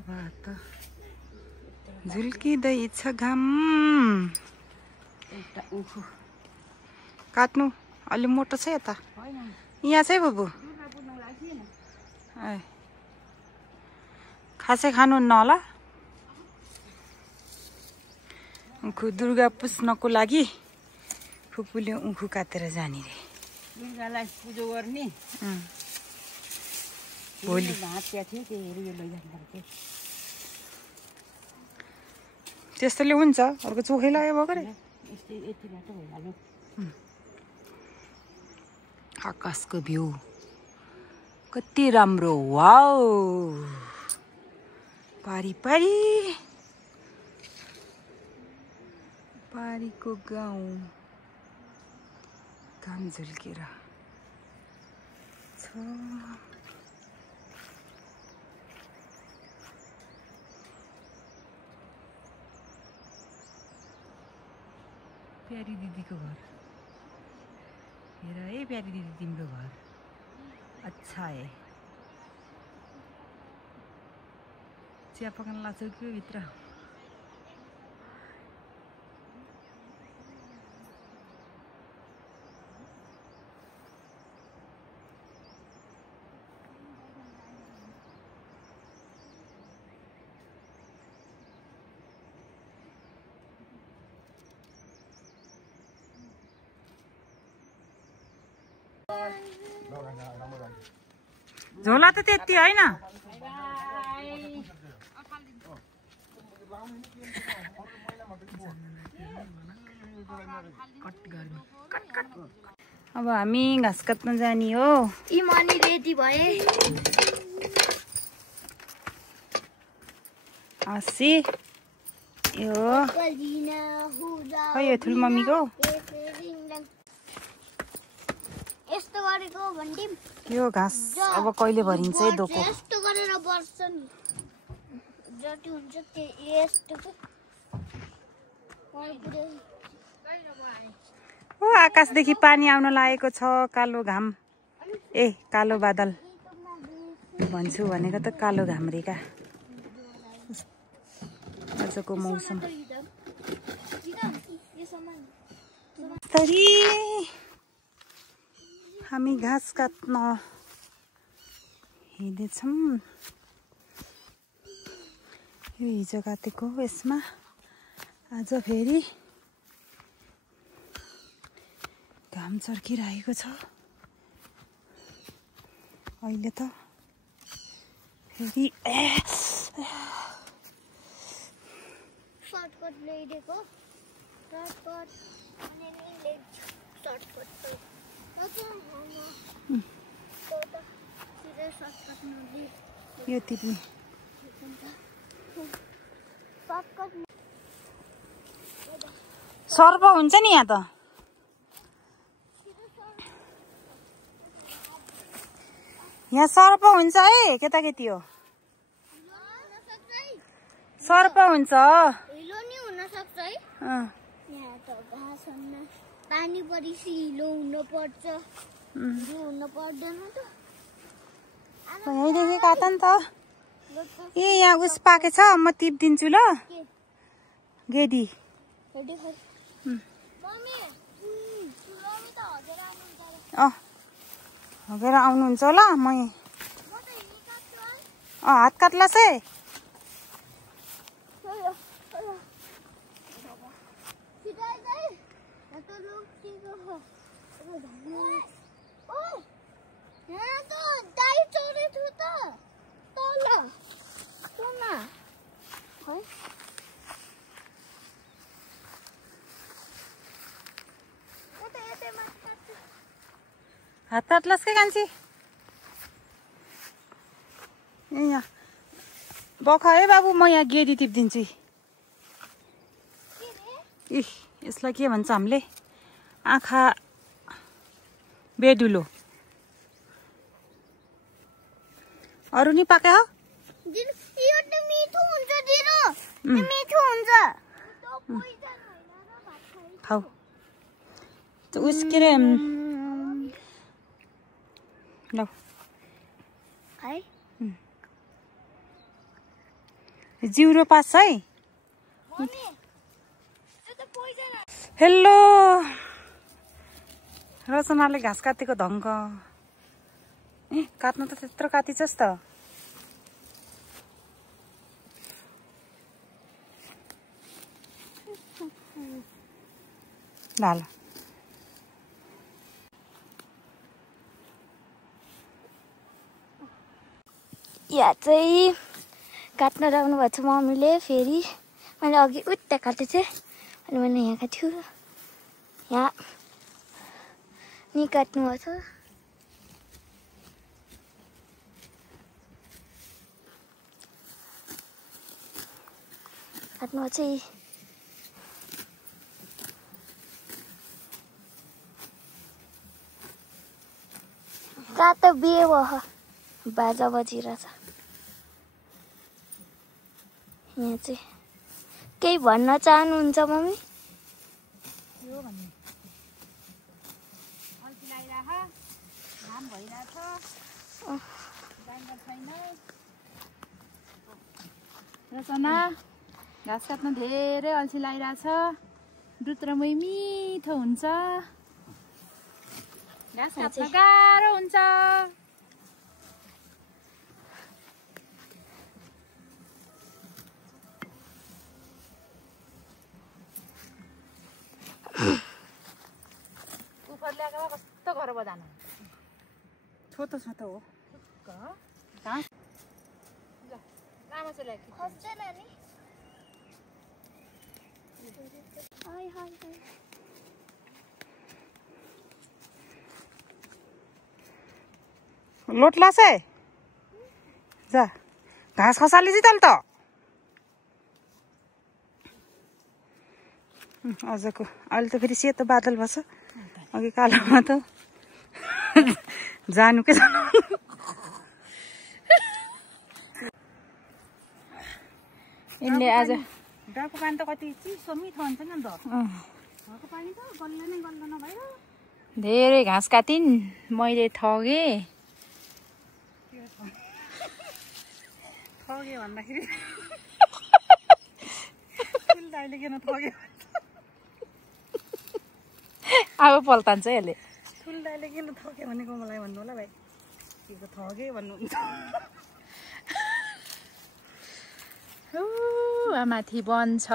भात झुल्किँदैछ घाम काट्नु अलि मोटो छ यता यहाँ चाहिँ बुबु खासै खानुहुन्न होला उखु दुर्गा पुज्नको लागि फुपूले उखु काटेर जाने रे दुर्गालाई पूजा गर्ने भोलि त्यस्तोले हुन्छ अर्को चोखै लाग्यो भर्खरै आकाशको भ्यू कति राम्रो वाउ पारी पारी पारीको गाउँ घाम झुल्केर छ प्यारी दिदीको घर हेर है प्यारी दिदी तिम्रो घर अच्छा है चिया पकाउन लाग्छौ कि भित्र झोला त त्यति होइन अब हामी घाँस काट्न जाने हो इमानी रेडी भए हसी यो खै ठुलो मम्मीको यस्तो गरेको भन्दिम यो घाँस अब कहिले भरिन्छ है दोको यस्तो गरेर बस्छ नि जति हुन्छ त्यो यस्तो ओ आकाशदेखि पानी आउन लागेको छ कालो घाम ए कालो बादल भन्छु भनेको त कालो घाम रे का आजको मौसम तरी हामी घाँस काट्न हिँड्दैछौँ यो हिजो काटेको यसमा आज फेरि घाम चर्किरहेको छ अहिले त फेरि सर्टकट ल्याइदिएको सर्टकट अनि सर्टकट यो टिप्ने सर्प हुन्छ नि यहाँ त यहाँ सर्प हुन्छ है केटाकेटी हो सर्प हुन्छ पानी परेपछि हिलो हुन पर्छ हुन पर्दैन त यहीँदेखि काट नि त ए यहाँ उस पाकेछ म टिपिदिन्छु ल गेडी हगेर आउनुहुन्छ होला म हात काट्लास् है हात काट्लास् के कान्छी यहाँ बख है बाबु म यहाँ गेडी टिपिदिन्छु इ यसलाई के भन्छ हामीले आँखा बेडुलो अरू नि पाके हो यो त मिठो हुन्छ दिरो मिठो हुन्छ खाऊ उस के रे ल है जिउरो पास है। मम्मी त्यो त पोइजन हो। हेलो रचनाले घाँस काटेको ढङ्ग। ए काट्नु त त्यत्रो काटिछस् त। ल ल यहाँ चाहिँ काट्न राख्नु भएको छ मम्मीले। फेरि मैले अघि उता काटेको थिएँ अनि मैले यहाँ काट्यो। यहाँ नि काट्नु भएको छ। काट्नु भएको चाहिँ कहाँ त बिहे भयो बाजा बजिरहेछ। यहाँ चाहिँ केही भन्न चाहनुहुन्छ मम्मी? यो भन्ने अल्छी लागिरहेछ, घाम भइरहेछ, जङ्गल छैन। रचना घाँस काट्न धेरै अल्छी लागिरहेछ। दुध र मही मिठो हुन्छ। घाँस काट्न गाह्रो हुन्छ। कस्तो घर बजानु छोटो छोटो हो। घाँस लामो चाहिँ लाग्यो। खोज्दैन नि। हाय हाय हाय। लोटला चाहिँ जा घाँस खसाली चाहिँ त आजको अहिले त फेरि सेतो बादल भएछ। अघि कालोमा त जानु के जानु। यिनले आज डाको पानी त कति चिसो मिठो हुन्छ नि त। घरको पानी त गल्ला नै गल्ला नभएर धेरै घाँस काटिन्। मैले ठगेँ भन्दाखेरि दाइले किन ठग्यो अब पल्तान्छ यसले। ठुल दाइले किन ठग्यो भनेको मलाई भन्नु होला भाइ। के ठगे भन्नुहुन्छ। माथि वन छ।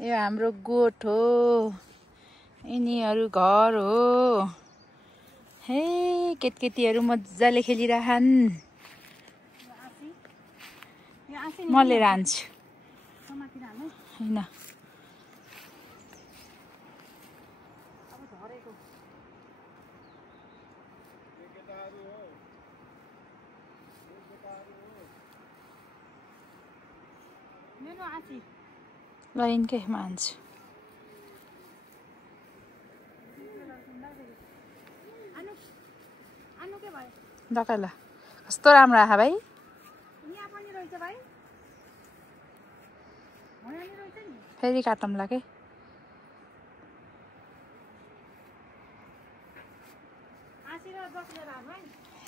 यो हाम्रो गोठ हो। यिनीहरू घर हो। हे केटकेटीहरू मजाले खेलिरहन्। म लिएर आन्छु होइन। ल यिनकै मान्छु। दका ल कस्तो राम्रो आहा भाइ। फेरि काटौँला के।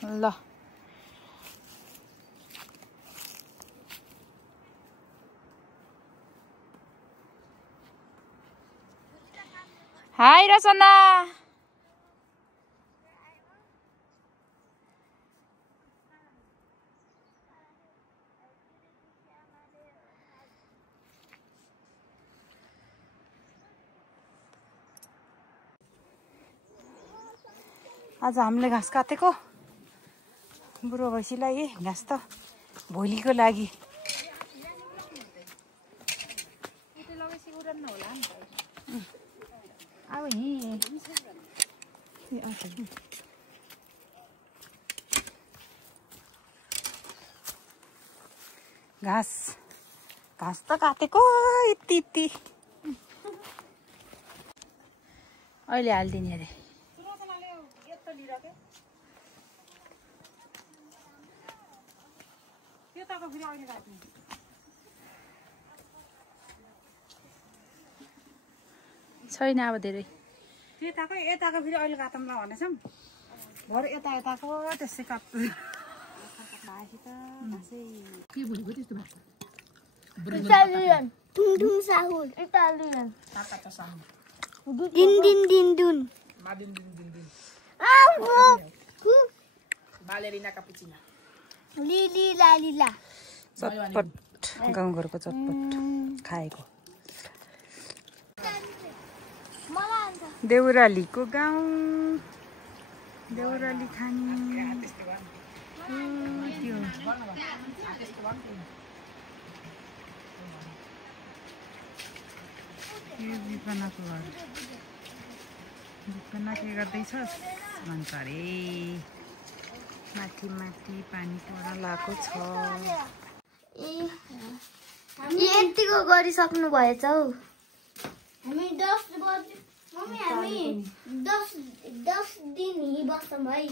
ल हाय रचना। आज हामीले घाँस काटेको बुढो भैँसीलाई घाँस त भोलिको लागि। अब घाँस घाँस त काटेको यति यति अहिले हालिदिने अरे। छैन अब धेरै यताको यताको फेरि अहिले काटौँला भनेछौँ। भरे यताको त्यसै काट्छु। के भनेको त्यस्तो भएको Italian. Tung tung sahur. Italian. Din din din dun. Ballerina cappuccino. Lili la lila. चटपट गाउँघरको चटपट खाएको देउरालीको गाउँ देउराली खानी यो विपनाको घर विपना के गर्दैछस् भन्छ अरे माथि माथि पानी परा लाको छ यतिको गरिसक्नु भएछ हौ हामी 10 बजे मम्मी हामी 10 दिन हि बस्छौं है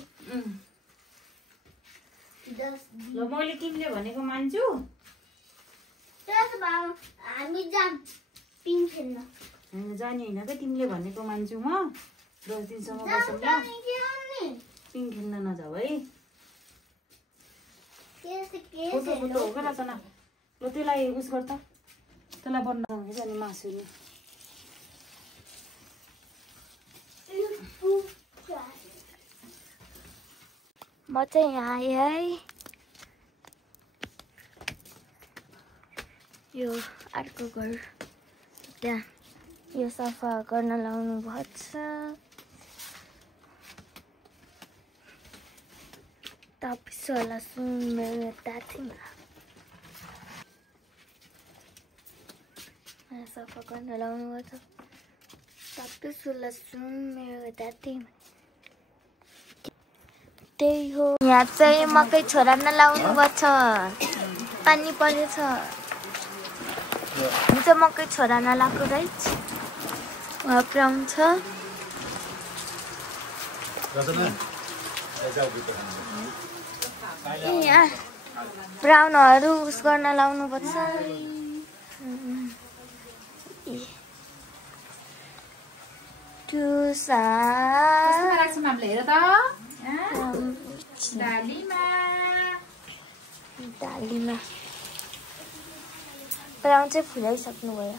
10 ल मैले तिमीले भनेको मान्छु त्यसो भए हामी जाम पिङ खेल्न हैन जाने हैन के तिमीले भनेको मान्छु म 10 दिनसम्म बसौँ ल पिङ खेल्न नजाऊ है फोटो फोटो हो के रचना ल त्यसलाई उस गर त त्यसलाई बन्न हुन्छ नि मासु नि म चाहिँ यहाँ आएँ है यो अर्को घर त्यहाँ यो सफा गर्न लाउनु भएको छ तापिसोला सुन मेरो दाथीमा सफा गर्न लाउनु भएको छ तापिसोला सुन मेरो दाथीमा त्यही हो यहाँ चाहिँ मकै छोरा नलाउनु भएको छ पानी परेछ हुन्छ मकै छोरा नलाएको रहेछ वहाँ प्राउन छ यहाँ ब्राउनहरू उस गर्न लाउनु पर्छ डालीमा ब्राउन चाहिँ फुलाइसक्नु भयो